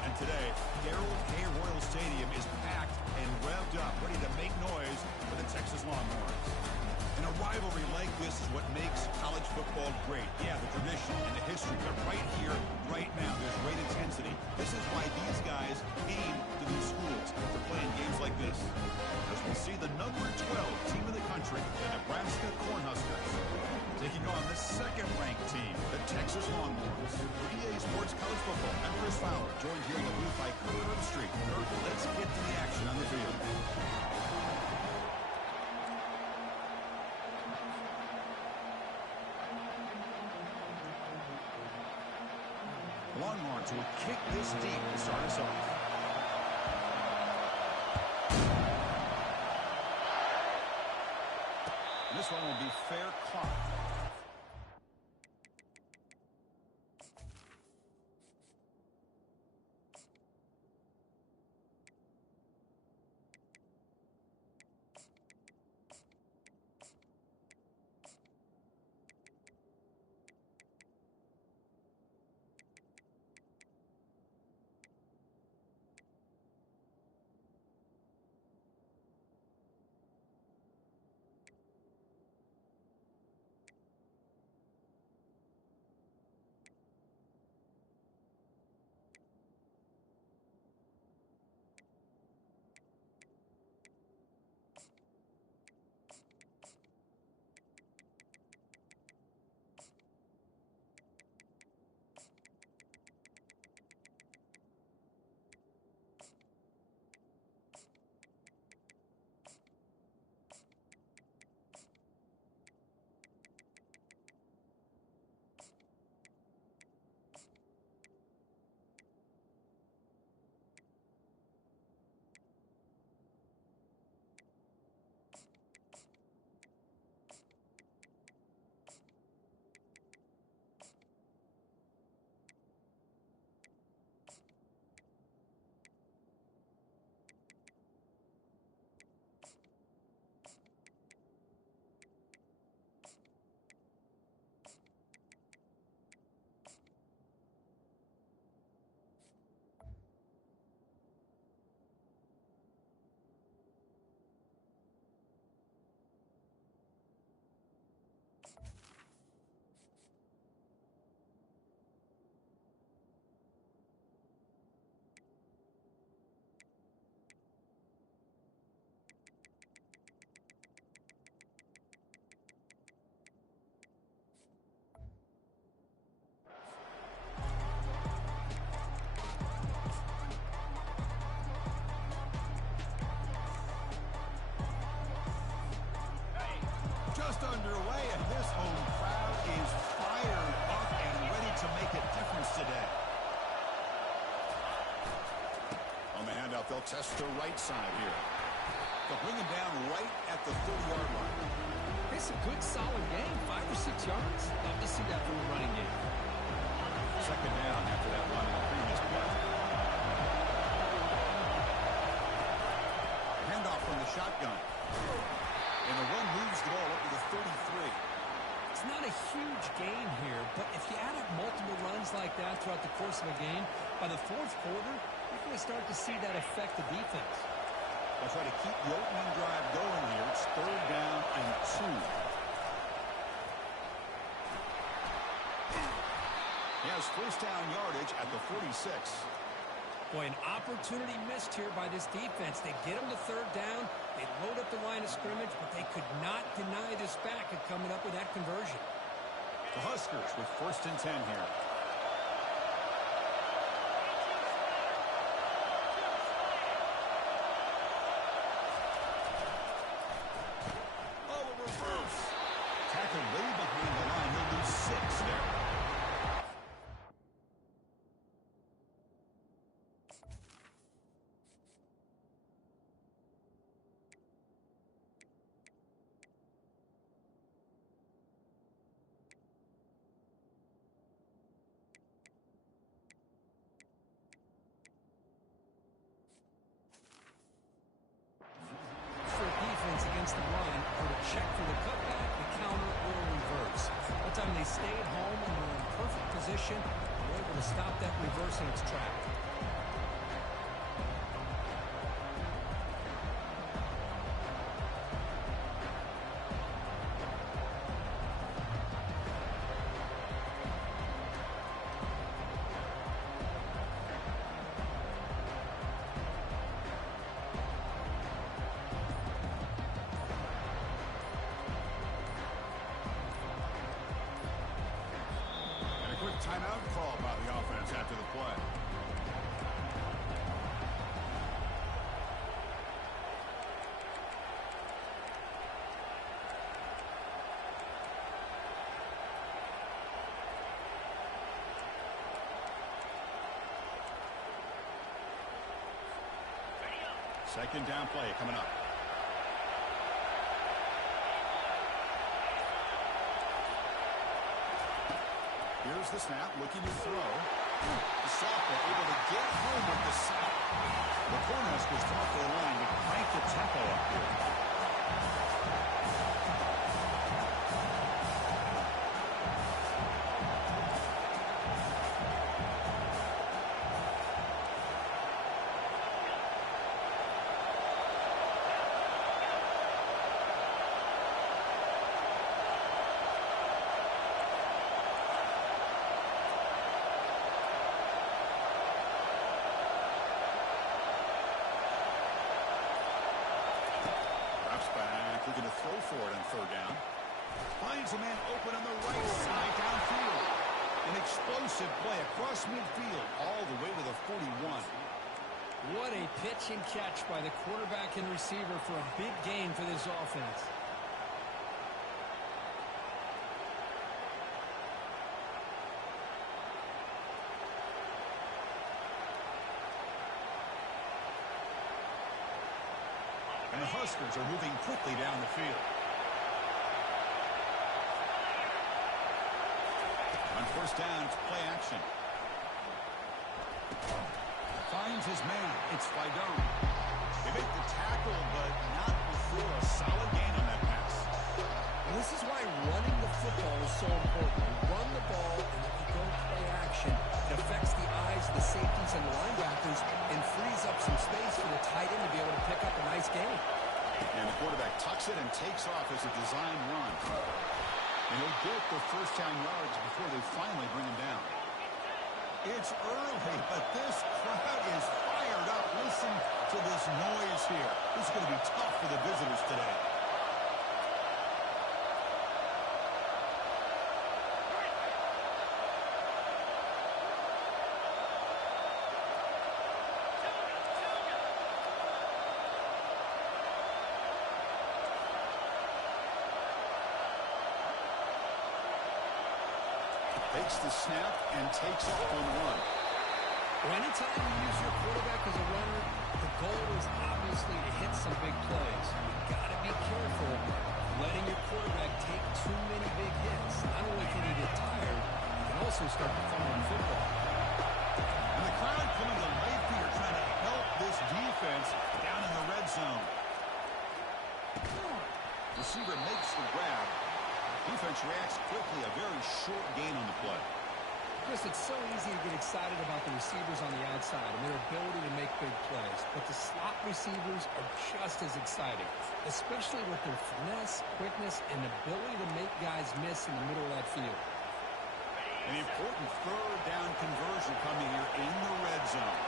And today, Darrell K. Royal Stadium is packed and revved up, ready to make noise for the Texas Longhorns. And a rivalry like this is what makes college football great. Yeah, the tradition and the history, but right here, right now, there's great intensity. This is why these guys came to these schools to play in games like this. As we see the number 12 team in the country, the Nebraska Cornhuskers, taking on the second-ranked team, the Texas Longhorns. For EA Sports College Football, I'm Chris Fowler, joined here in the booth by Kurt Herbstreit. Kurt, let's get to the action on the field. Longhorns will kick this deep to start us off. And this one will be fair caught. Underway, and this home crowd is fired up and ready to make a difference today. On the handout, they'll test the right side here. They'll bring him down right at the 30-yard line. It's a good, solid game, 5 or 6 yards. Love to see that from a running game. Second down after that run in the previous play. Handoff from the shotgun. And the run moves the ball up to the 33. It's not a huge gain here, but if you add up multiple runs like that throughout the course of a game, by the fourth quarter, you're going to start to see that affect the defense. They'll try to keep the opening drive going here. It's third down and 2. He has first down yardage at the 46. Boy, an opportunity missed here by this defense. They get him to third down. They load up the line of scrimmage, but they could not deny this back at coming up with that conversion. The Huskers with first and 10 here. Oh, a reverse. Tackled way behind the line. He'll lose 6 there. Against the run or to check for the cutback, the counter or reverse. One time they stayed home and were in perfect position, and were able to stop that reverse in its track. timeouts after the play. Second down play coming up. Here's the snap, looking to throw. The sophomore able to get home with the sack. The Cornhuskers top the line to crank the tempo up here. Back, looking to throw for it on third down. Finds a man open on the right side downfield. An explosive play across midfield all the way to the 41. What a pitch and catch by the quarterback and receiver for a big gain for this offense. And the Huskers are moving quickly down the field. On first down, it's play action. Finds his man. It's Fidone. They make the tackle, but not before a solid gain on that pass. And this is why running the football is so important. You run the ball, and if you go play action, it affects the eyes of the safeties and the linebackers and frees up some space for the tight end to be able to pick up a nice gain. And the quarterback tucks it and takes off as a design run. And he'll get the first down yards before they finally bring him down. It's early, but this crowd is fired up. Listen to this noise here. This is going to be tough for the visitors today. Takes the snap and takes off on the run. Well, anytime you use your quarterback as a runner, the goal is obviously to hit some big plays. You've got to be careful letting your quarterback take too many big hits. Not only can he get tired, he can also start to fumble the football. And the crowd coming to late here trying to help this defense down in the red zone. Receiver makes the grab. Defense reacts quickly. A very short gain on the play. Chris, it's so easy to get excited about the receivers on the outside and their ability to make big plays. But the slot receivers are just as exciting, especially with their finesse, quickness, and ability to make guys miss in the middle of that field. An important third down conversion coming here in the red zone.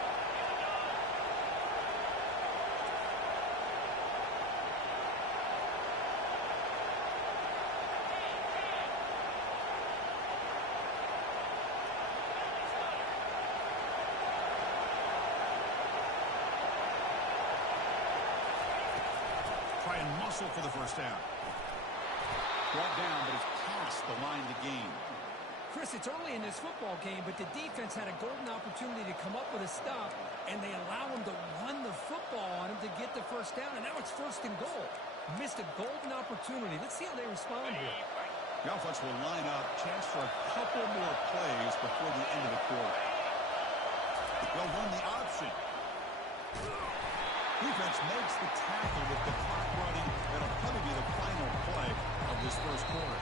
Try and muscle for the first down. Brought down, but it's past the line to gain. Chris, it's early in this football game, but the defense had a golden opportunity to come up with a stop, and they allow him to run the football on him to get the first down, and now it's first and goal. Missed a golden opportunity. Let's see how they respond here. The offense will line up. Chance for a couple more plays before the end of the quarter. They'll run the option. Defense makes the tackle with the clock running. That'll probably be the final play of this first quarter.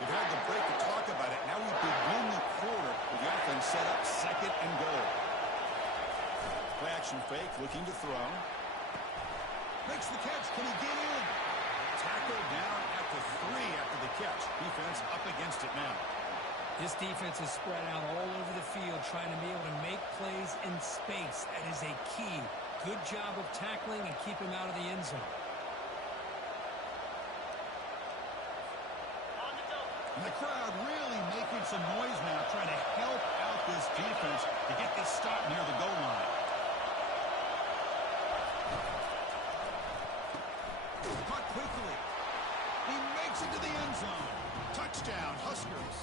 We've had the break to talk about it. Now we begin the quarter with the offense set up second and goal. Play action fake, looking to throw. Makes the catch. Can he get in? Tackled down at the 3 after the catch. Defense up against it now. This defense is spread out all over the field, trying to be able to make plays in space. That is a key. Good job of tackling and keep him out of the end zone. And the crowd really making some noise now, trying to help out this defense to get this stop near the goal line. Caught quickly. He makes it to the end zone. Touchdown, Huskers.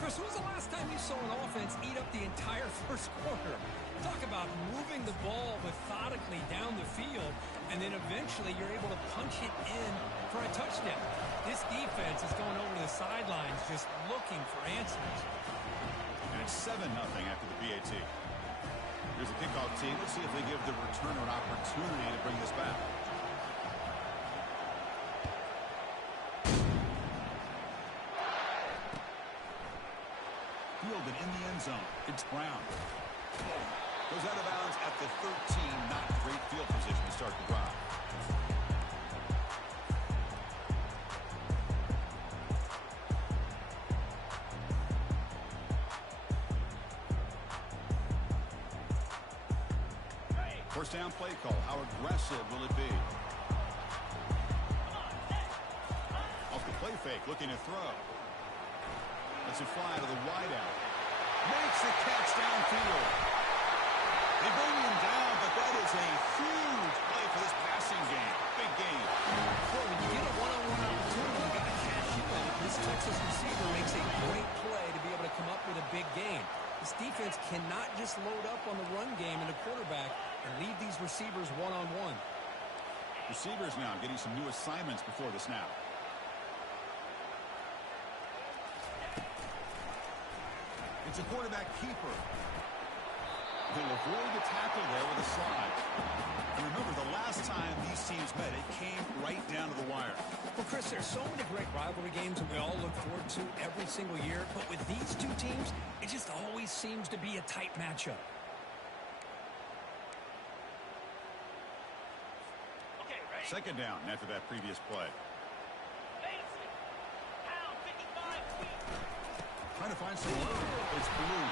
Chris, when was the last time you saw an offense eat up the entire first quarter? Talk about moving the ball methodically down the field, and then eventually you're able to punch it in for a touchdown. This defense is going over to the sidelines just looking for answers. And it's 7-0 after the PAT. Here's the kickoff team. Let's see if they give the returner an opportunity to bring this back. Fielded in the end zone. It's Brown. Goes out of bounds at the 13. Not great field position to start the drive. First down play call. How aggressive will it be? Off the play fake, looking to throw. Lets it fly to the wideout. Makes the catch downfield. They bring him down, but that is a huge play for this passing game. Big game. Well, when you get a one-on-one opportunity, you got to cash in on it. This Texas receiver makes a great play to be able to come up with a big gain. This defense cannot just load up on the run game and the quarterback and leave these receivers one-on-one. Receivers now getting some new assignments before the snap. It's a quarterback keeper. They'll avoid the tackle there with a slide. And remember, the last time these teams met, it came right down to the wire. Well, Chris, there's so many great rivalry games that we all look forward to every single year. But with these two teams, it just always seems to be a tight matchup. Second down after that previous play. Trying to find some room. It's Blue.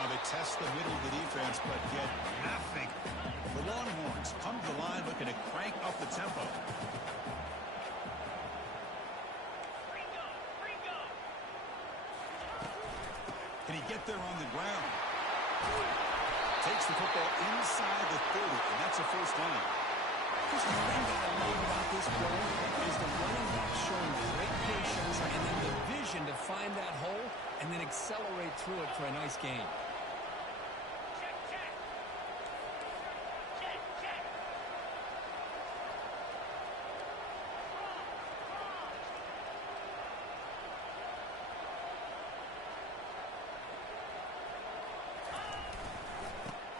They test the middle of the defense, but get nothing. The Longhorns come to the line looking to crank up the tempo. Can he get there on the ground? Takes the football inside the 30, and that's a first down. Just the thing that I love about this play is the running back showing great patience and then the vision to find that hole and then accelerate through it for a nice gain.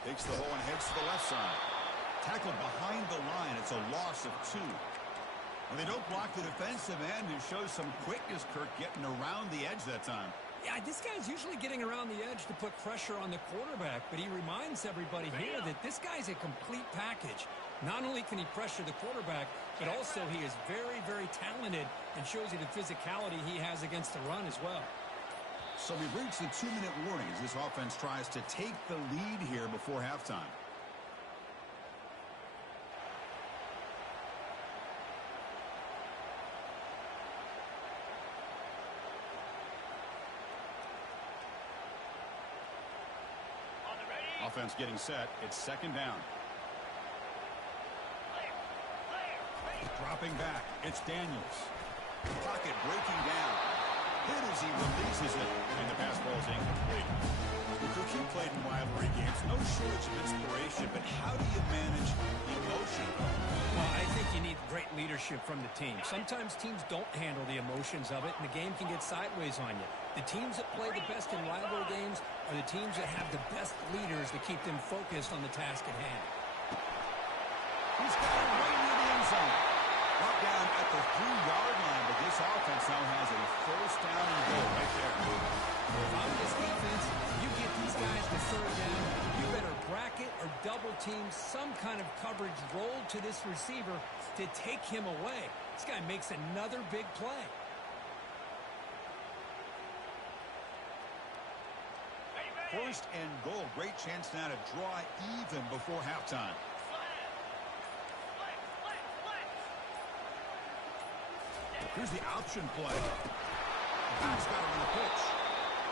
Takes the hole and heads to the left side. Tackled behind the line. It's a loss of 2. When they don't block the defensive end, who shows some quickness, Kirk, getting around the edge that time. Yeah, this guy's usually getting around the edge to put pressure on the quarterback, but he reminds everybody here that this guy's a complete package. Not only can he pressure the quarterback, but also he is very, very talented and shows you the physicality he has against the run as well. So we've reached the 2-minute warning as this offense tries to take the lead here before halftime. Offense getting set. It's second down. Dropping back. It's Daniels. Pocket breaking down. Hit as he releases it, and the pass ball is incomplete. He played in rivalry games. No shortage of inspiration, but how do you manage the emotion? Well, I think you need great leadership from the team. Sometimes teams don't handle the emotions of it, and the game can get sideways on you. The teams that play the best in rivalry games are the teams that have the best leaders to keep them focused on the task at hand. He's got it right near the end zone. Brought down at the 3-yard line, but this offense now has a first down and goal right there. If I'm this defense, you get these guys to third down, you better bracket or double team some kind of coverage roll to this receiver to take him away. This guy makes another big play. First and goal. Great chance now to draw even before halftime. Here's the option play. The back's got him on the pitch.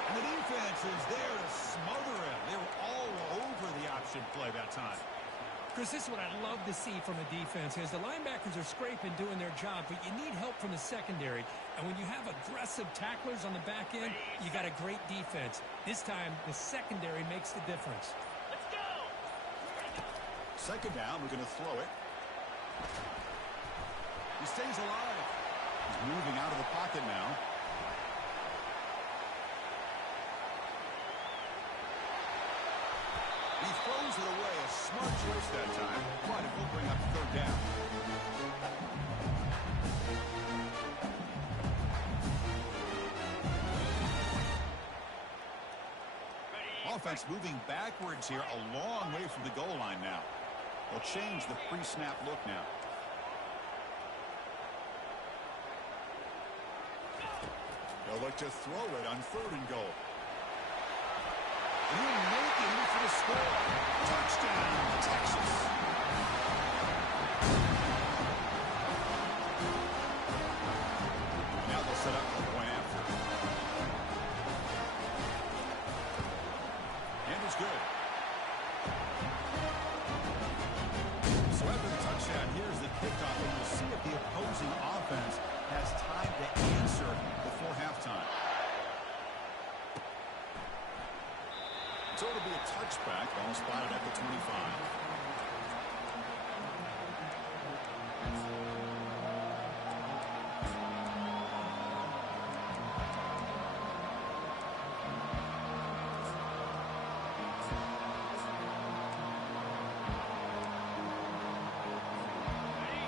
And the defense is there to smother him. They were all over the option play that time. Chris, this is what I love to see from a defense. As the linebackers are scraping, doing their job, but you need help from the secondary. And when you have aggressive tacklers on the back end, you got a great defense. This time, the secondary makes the difference. Let's go! Second down, we're going to throw it. He stays alive. He's moving out of the pocket now. He throws it away. A smart choice that time. But it will bring up third down. Offense moving backwards here, a long way from the goal line now. They'll change the pre-snap look now. They'll look to throw it on third and goal. And he'll make it for the score. Touchdown, Texas. Now they'll set up for the point after. And it's good. So after the touchdown, here's the kickoff, and we'll see if the opposing offense has time to answer before halftime. So it'll be a touchback. Ball spotted at the 25.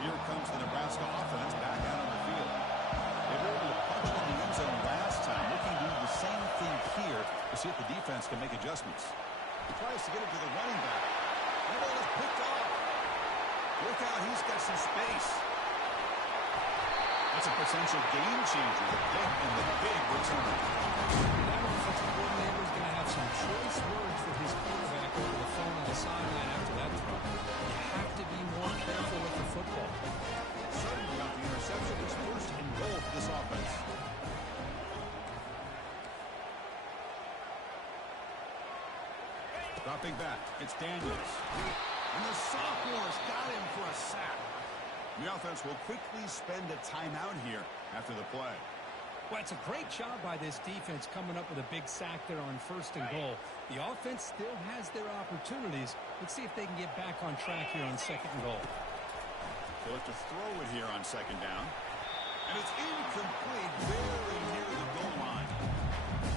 Here comes the Nebraska offense back out on the field. They were able to punch it in the end zone last time. Looking to do the same thing here to see if the defense can make adjustments. He tries to get it to the running back. And the ball is picked off. Look out, he's got some space. That's a potential game changer. The big return. That offensive coordinator is going to have some choice words for his quarterback over the phone on the sideline after that throw. You have to be more careful with the football. Suddenly got the interception. It's first and goal for this offense. Dropping back, it's Daniels. And the sophomore's got him for a sack. The offense will quickly spend a timeout here after the play. Well, it's a great job by this defense coming up with a big sack there on first and goal. The offense still has their opportunities. Let's see if they can get back on track here on second and goal. They'll have to throw it here on second down. And it's incomplete, very near the goal line.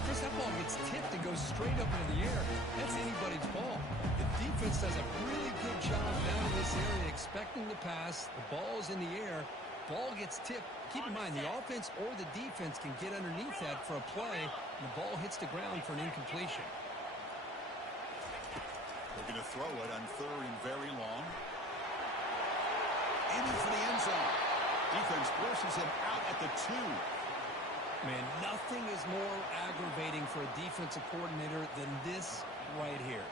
Chris, that ball gets tipped and goes straight up into the air. That's anybody's ball. The defense does a really good job down in this area expecting the pass. The ball's in the air. Ball gets tipped. Keep in mind, the offense or the defense can get underneath that for a play, and the ball hits the ground for an incompletion. They're going to throw it on third and very long. In for the end zone. Defense forces him out at the 2. Man, nothing is more aggravating for a defensive coordinator than this right here.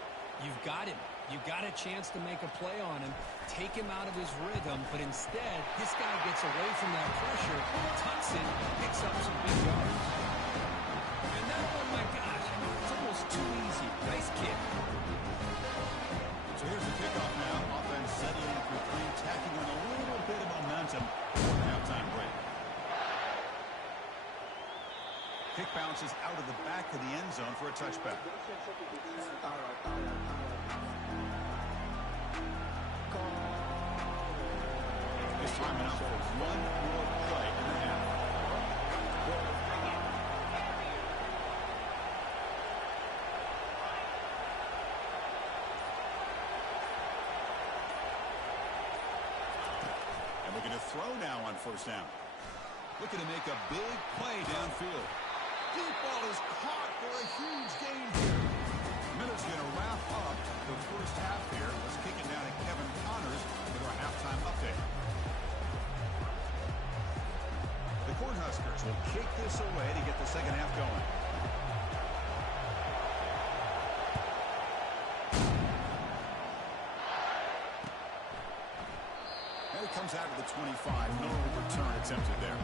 You've got him. You've got a chance to make a play on him, take him out of his rhythm, but instead, this guy gets away from that pressure, tucks it, picks up some big yards. And that, oh my gosh, it's almost too easy. Nice kick. So here's the kickoff now. Offense settling for 3, tacking on a little bit of momentum for the halftime break. Kick bounces out of the back of the end zone for a touchback. This time out for one more play in the half. And we're going to throw now on first down. Looking to make a big play downfield. Deep ball is caught for a huge gain here. Miller's going to wrap up the first half here. Let's kick it down to Kevin Connors with our halftime update. The Cornhuskers will kick this away to get the second half going. out of the 25. No return attempted there.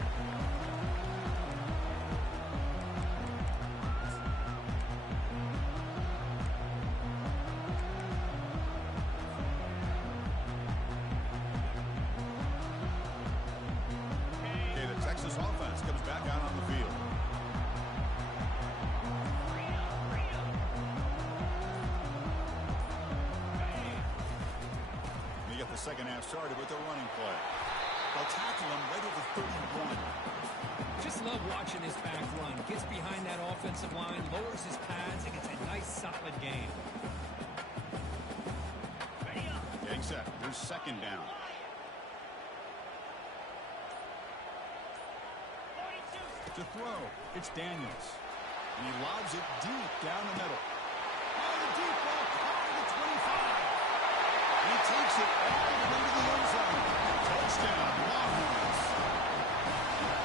Okay, the Texas offense comes back out on the field. Second half started with the running play. They'll tackle him right at the 31. Just love watching this back run. Gets behind that offensive line, lowers his pads, and gets a nice solid gain. Getting set. Here's second down. To throw, it's Daniels. And he lobs it deep down the middle. Oh, the deep ball caught at the 25. He takes it all the way to the end zone. Touchdown, Longhorns.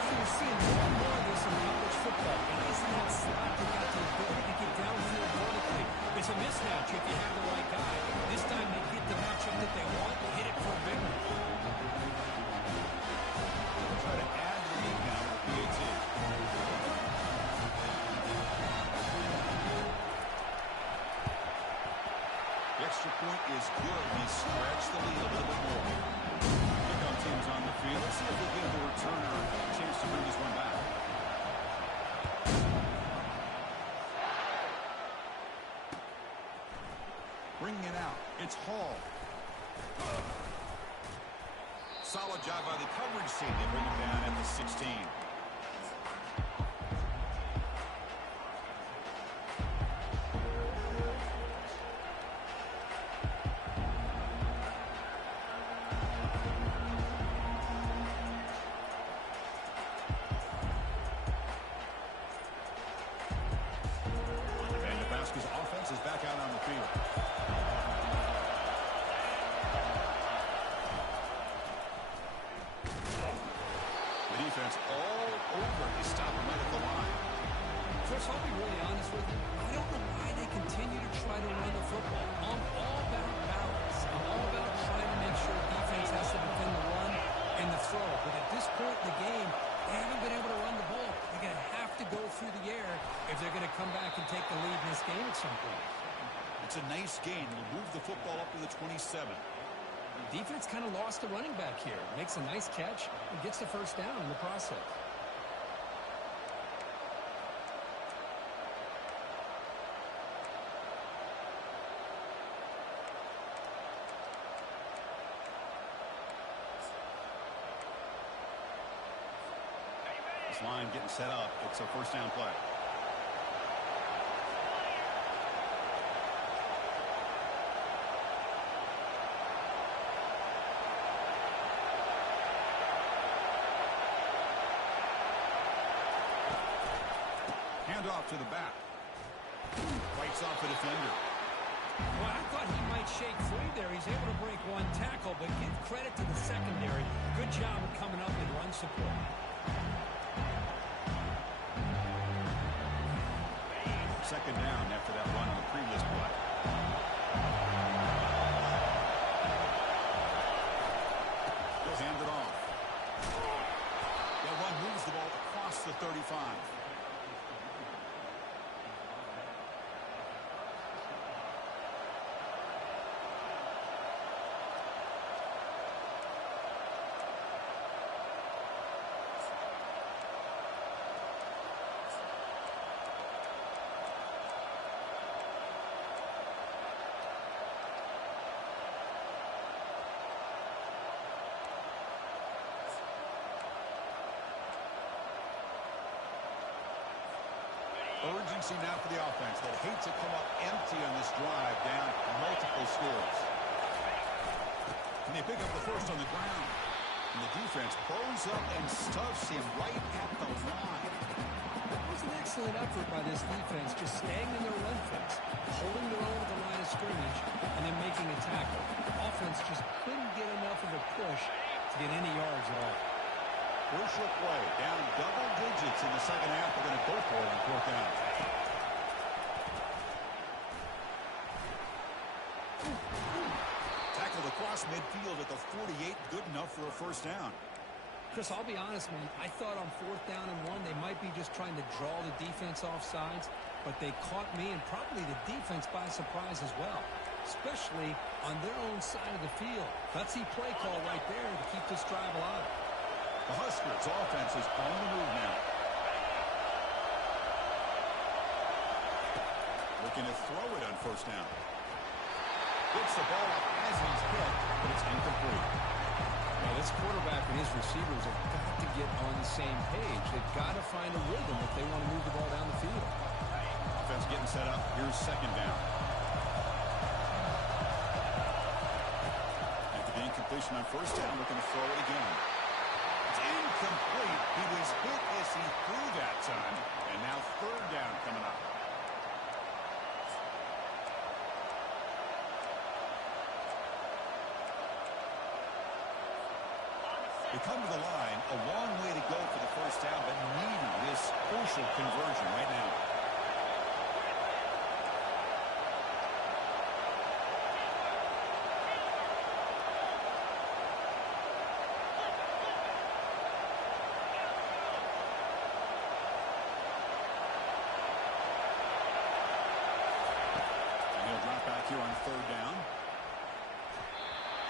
We're seeing more and more of this in college football. Guys in that slot that got the ability to get downfield vertically. It's a mismatch if you have the right guy. This time they get the matchup that they want and hit it for a big one. Try to add the lead now with PAT. The extra point is good. He stretched the lead a little bit more. Kickoff team's on the field. Let's see if we give the returner a chance to bring this one back. Bringing it out. It's Hall. Solid job by the coverage team. They bring him down at the 16. Nebraska's offense is back out on the field. The defense all over. They stop him right at the line. Chris, I'll be really honest with you. I don't know why they continue to try to run the football. I'm all about balance. I'm all about trying to make sure defense has to defend the run and the throw. But at this point in the game, they haven't been able to run the ball. They're going to have to go through the air if they're going to come back and take the lead in this game at some point. It's a nice gain. It'll move the football up to the 27. Defense kind of lost a running back here. Makes a nice catch and gets the first down in the process. This line getting set up. It's a first down play. Handoff to the back. Fights off the defender. Well, I thought he might shake free there. He's able to break one tackle, but give credit to the secondary. Good job of coming up in run support. Second down after that run on the previous play. He'll hand it off. That run moves the ball across the 35. Urgency now for the offense. They'll hate to come up empty on this drive, down multiple scores. And they pick up the first on the ground. And the defense bows up and stuffs him right at the line. That was an excellent effort by this defense, just staying in their run fence, holding their own at the line of scrimmage, and then making a tackle. Offense just couldn't get enough of a push to get any yards at all. Crucial play, down double digits in the second half. They're going to go for it on fourth down. Tackle across across midfield at the 48. Good enough for a first down. Chris, I'll be honest, man. I thought on 4th down and 1, they might be just trying to draw the defense off sides, but they caught me and probably the defense by surprise as well, especially on their own side of the field. Gutsy play call right there to keep this drive alive. The Huskers offense is on the move now. Looking to throw it on 1st down. Gets the ball up as he's hit, but it's incomplete. Now, this quarterback and his receivers have got to get on the same page. They've got to find a rhythm if they want to move the ball down the field. Offense getting set up. Here's 2nd down. After the incompletion on 1st down, looking to throw it again. It's incomplete. He was hit as he threw that time. And now 3rd down coming up. They come to the line, a long way to go for the 1st down, but needing this crucial conversion right now. And he'll drop back here on 3rd down.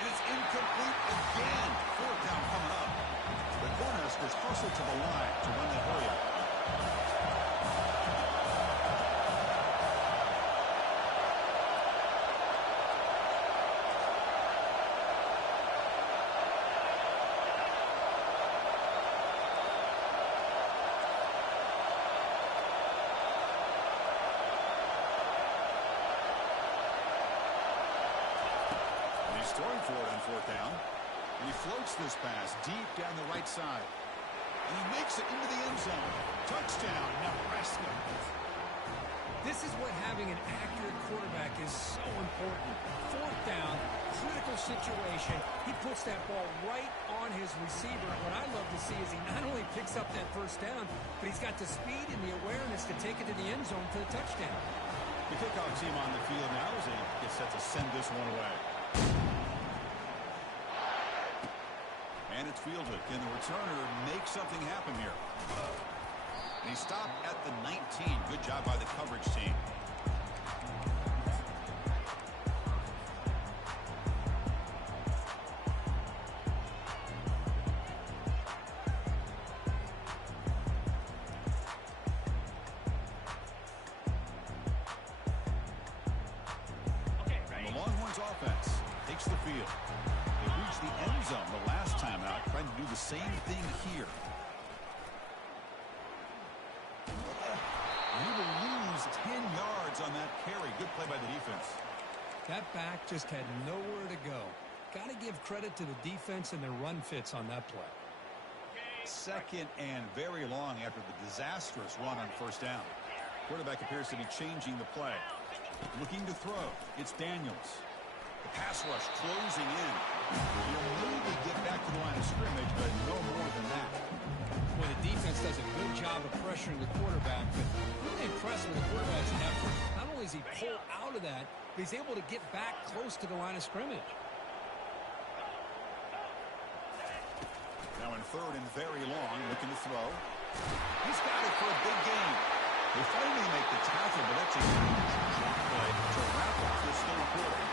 And it's incomplete again. 4th down coming up. The Cornhuskers hustle to the line to run that hurry up. Throwing for it on 4th down. And he floats this pass deep down the right side. And he makes it into the end zone. Touchdown, Nebraska. This is what having an accurate quarterback is so important. 4th down, critical situation. He puts that ball right on his receiver. What I love to see is he not only picks up that 1st down, but he's got the speed and the awareness to take it to the end zone for the touchdown. The kickoff team on the field now as they get set to send this one away. And it's fielded. Can the returner make something happen here? And he stopped at the 19. Good job by the coverage team. And the Longhorns offense takes the field. They reached the end zone the last time out, trying to do the same thing here. He will lose 10 yards on that carry. Good play by the defense. That back just had nowhere to go. Got to give credit to the defense and their run fits on that play. 2nd and very long after the disastrous run on 1st down. Quarterback appears to be changing the play. Looking to throw. It's Daniels. The pass rush closing in. He'll maybe get back to the line of scrimmage, but no more than that. Well, the defense does a good job of pressuring the quarterback, but really impressed with the quarterback's effort. Not only does he pull out of that, but he's able to get back close to the line of scrimmage. Now in 3rd and very long, looking to throw. He's got it for a big gain. They finally make the tackle, but that's a huge drop play to wrap up this 3rd quarter.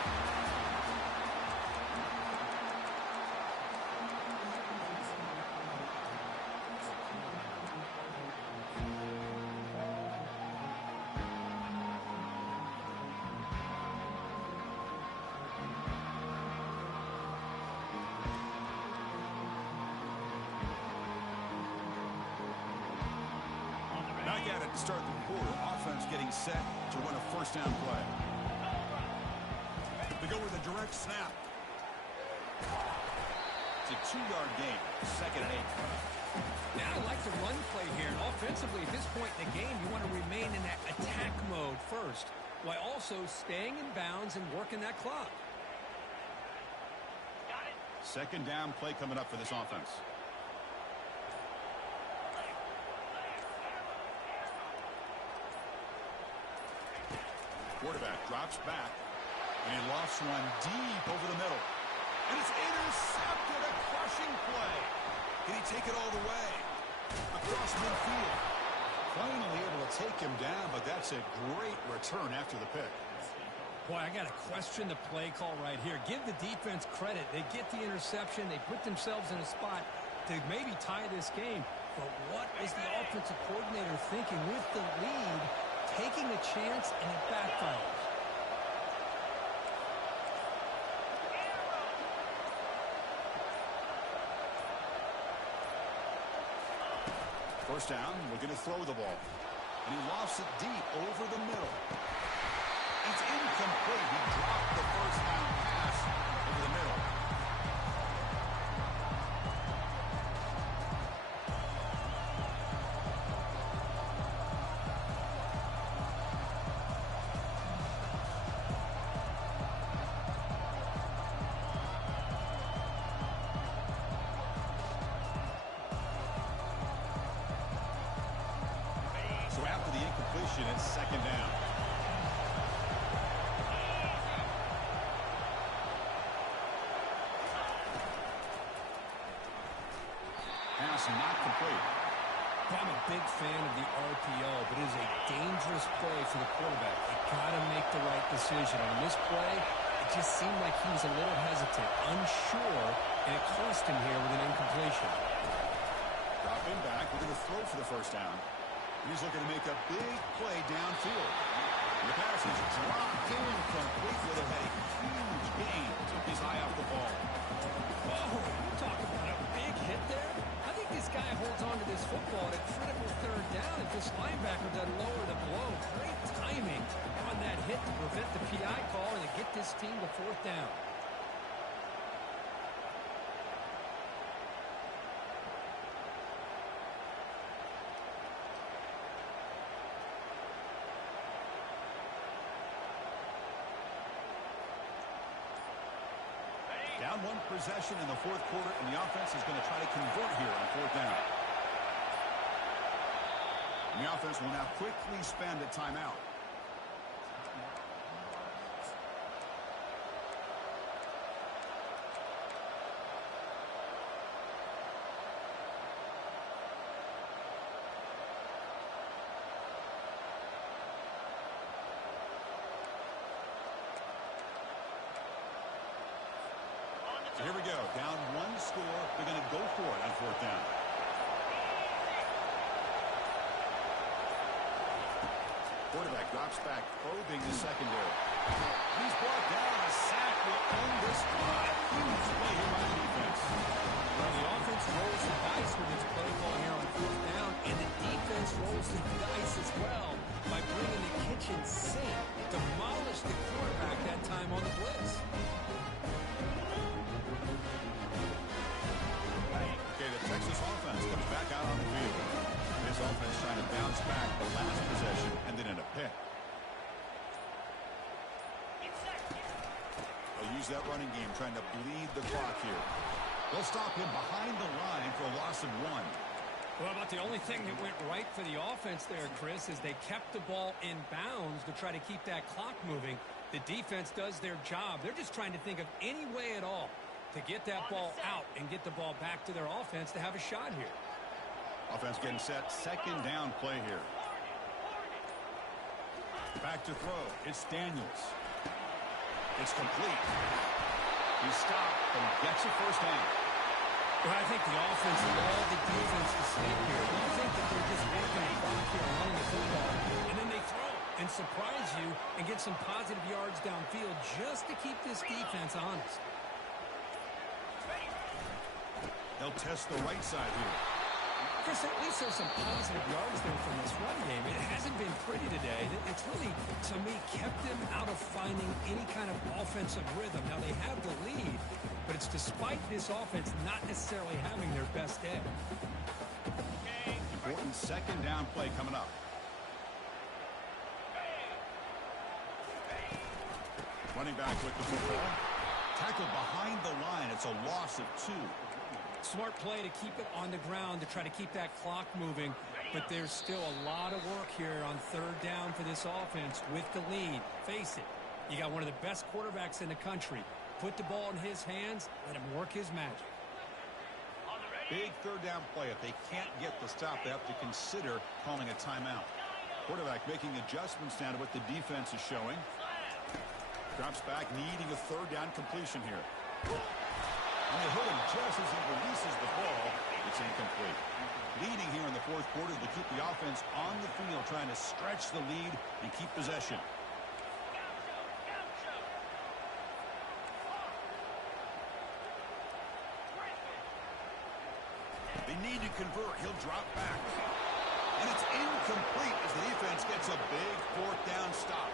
Back at it to start the quarter. Offense getting set to run a 1st down play. They go with a direct snap. It's a 2-yard gain. 2nd and 8. Now, I like the run play here. And offensively, at this point in the game, you want to remain in that attack mode first, while also staying in bounds and working that clock. 2nd down play coming up for this offense. Quarterback drops back, and he lofts one deep over the middle. And it's intercepted, a crushing play. Can he take it all the way? Across midfield. Finally able to take him down, but that's a great return after the pick. Boy, I got to question the play call right here. Give the defense credit. They get the interception. They put themselves in a spot to maybe tie this game. But what was the offensive coordinator thinking with the lead, taking a chance, and it backfires? First down, looking to throw the ball. And he lofts it deep over the middle. It's incomplete. He dropped the first down pass over the middle. So after the incompletion, it's second down. Pass not complete. I'm a big fan of the RPO, but it is a dangerous play for the quarterback. They got to make the right decision. On this play, it just seemed like he was a little hesitant, unsure, and it cost him here with an incompletion. Drop him back. We're going to throw for the first down. He's looking to make a big play downfield. The pass is dropped in complete with a huge gain. Took his eye off the ball. Oh, you talk about a big hit there. I think this guy holds on to this football at a critical third down if this linebacker doesn't lower the blow. Great timing on that hit to prevent the PI call and to get this team to fourth down. Down one possession in the fourth quarter, and the offense is going to try to convert here on fourth down. And the offense will now quickly spend a timeout. So here we go. Down one score. They're going to go for it on fourth down. Quarterback drops back, probing the secondary. He's brought down. A sack will end this drive. Huge play here by the defense. Well, the offense rolls the dice with its play call here on fourth down, and the defense rolls the dice as well by bringing the kitchen sink. Demolished the quarterback that time on the blitz. Okay, the Texas offense comes back out on the field. This offense trying to bounce back the last possession and then in a pick. They'll use that running game trying to bleed the clock here. They'll stop him behind the line for a loss of 1. Well, about the only thing that went right for the offense there, Chris, is they kept the ball in bounds to try to keep that clock moving. The defense does their job. They're just trying to think of any way at all to get that ball out and get the ball back to their offense to have a shot here. Offense getting set. Second down play here. Back to throw. It's Daniels. It's complete. He stopped and gets a first down. Well, I think the offense allowed the defense to sleep here. You think that they're just working the clock here and running the football, and then they throw and surprise you and get some positive yards downfield just to keep this defense honest. They'll test the right side here. Chris, at least there's some positive yards there from this run game. It hasn't been pretty today. It's really, to me, kept them out of finding any kind of offensive rhythm. Now, they have the lead, but it's despite this offense not necessarily having their best day. Important second down play coming up. Running back with the football. Tackled behind the line. It's a loss of 2. Smart play to keep it on the ground to try to keep that clock moving, but there's still a lot of work here on third down for this offense with the lead. Face it, you got one of the best quarterbacks in the country. Put the ball in his hands, let him work his magic. Big third down play. If they can't get the stop, they have to consider calling a timeout. Quarterback making adjustments down to what the defense is showing. Drops back, needing a third down completion here. And they hit him just as he releases the ball. It's incomplete. Leading here in the fourth quarter to keep the offense on the field, trying to stretch the lead and keep possession. They need to convert. He'll drop back. And it's incomplete as the defense gets a big fourth down stop.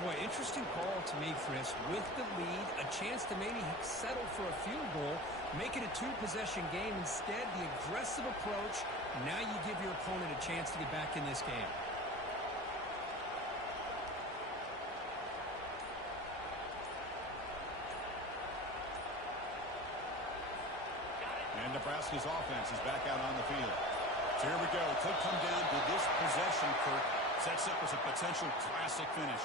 Boy, interesting call to me, Chris. With the lead, a chance to maybe settle for a field goal, make it a two-possession game. Instead, the aggressive approach. Now you give your opponent a chance to get back in this game. And Nebraska's offense is back out on the field. So here we go. It could come down to this possession, Kirk. Sets up as a potential classic finish.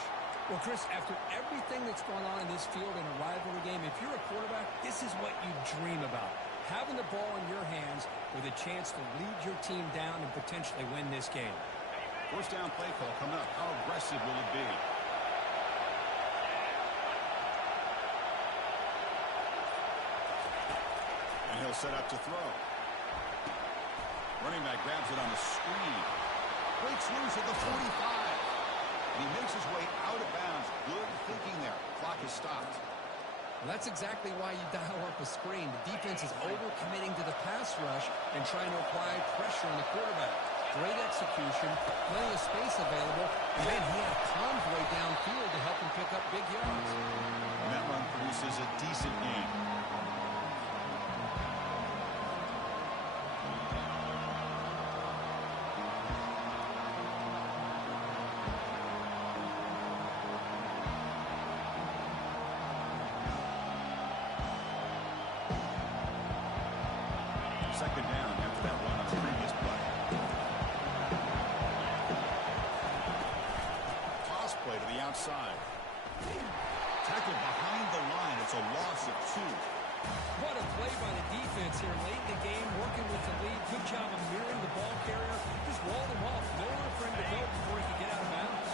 Well, Chris, after everything that's going on in this field in a rivalry game, if you're a quarterback, this is what you dream about. Having the ball in your hands with a chance to lead your team down and potentially win this game. First down play call coming up. How aggressive will it be? And he'll set up to throw. Running back grabs it on the screen. Breaks loose at the 45. And he makes his way out of bounds. Good thinking there. Clock is stopped. Well, that's exactly why you dial up a screen. The defense is overcommitting to the pass rush and trying to apply pressure on the quarterback. Great execution, plenty of space available, and then he had a convoy downfield to help him pick up big yards. And that run produces a decent gain. Second down after that run on the previous play. Toss play to the outside. Tackle behind the line. It's a loss of 2. What a play by the defense here late in the game, working with the lead. Good job of mirroring the ball carrier. Just walled him off. Nowhere for him to go before he could get out of bounds.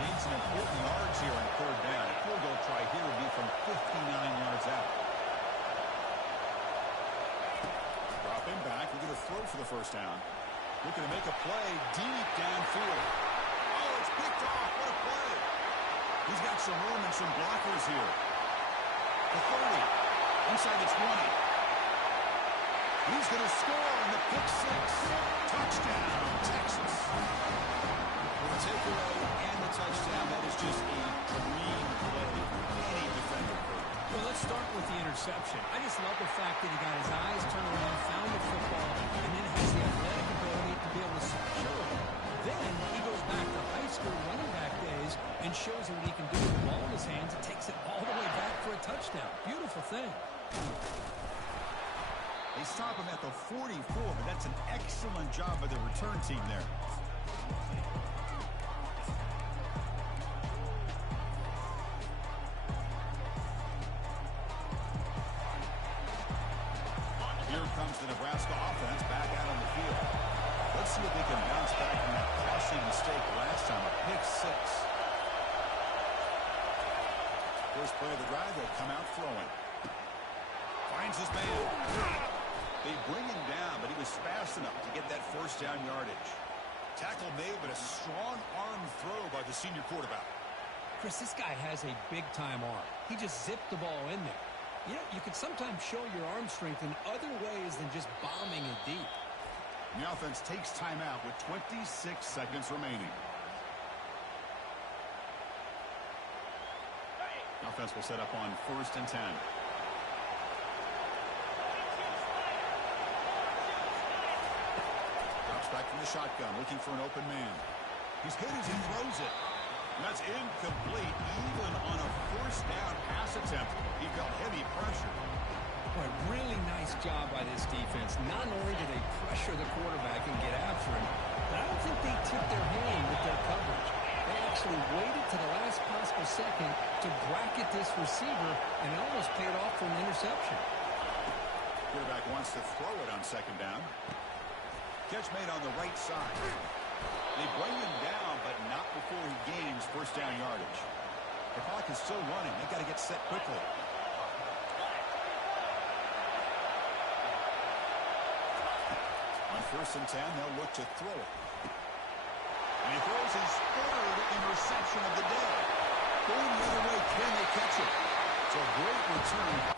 Needs some important yards here on third down. A field goal try here would be from 59 yards out. Him back. We're going to throw for the first down. Looking to make a play deep downfield. Oh, it's picked off. What a play. He's got some room and some blockers here. The 30. Inside the 20. He's going to score on the pick 6. Touchdown, Texas. With the takeaway and the touchdown, that is just a dream play for any defender. Well, let's start with the interception. I just love the fact that he got his eyes turned around, found the football, and then has the athletic ability to be able to secure it. Then he goes back to high school running back days and shows what he can do with the ball in his hands and takes it all the way back for a touchdown. Beautiful thing. They stop him at the 44, but that's an excellent job by the return team there. Here comes the Nebraska offense back out on the field. Let's see if they can bounce back from that costly mistake last time, a pick 6. First play of the drive, they'll come out throwing. Finds his man. They bring him down, but he was fast enough to get that first down yardage. Tackle made, but a strong arm throw by the senior quarterback. Chris, this guy has a big-time arm. He just zipped the ball in there. You know, you can sometimes show your arm strength in other ways than just bombing it deep. The offense takes timeout with 26 seconds remaining. The offense will set up on 1st and 10. Drops back from the shotgun, looking for an open man. He's hit as he throws it. And that's incomplete. Even on a first down pass attempt, he felt heavy pressure. Boy, really nice job by this defense. Not only did they pressure the quarterback and get after him, but I don't think they tipped their hand with their coverage. They actually waited to the last possible second to bracket this receiver, and it almost paid off for an interception. Quarterback wants to throw it on second down. Catch made on the right side. They bring him down, but not before he gains first down yardage. The clock is still running. They've got to get set quickly. On 1st and 10, they'll look to throw it. And he throws his third interception of the day. Going the other way, can they catch it? It's a great return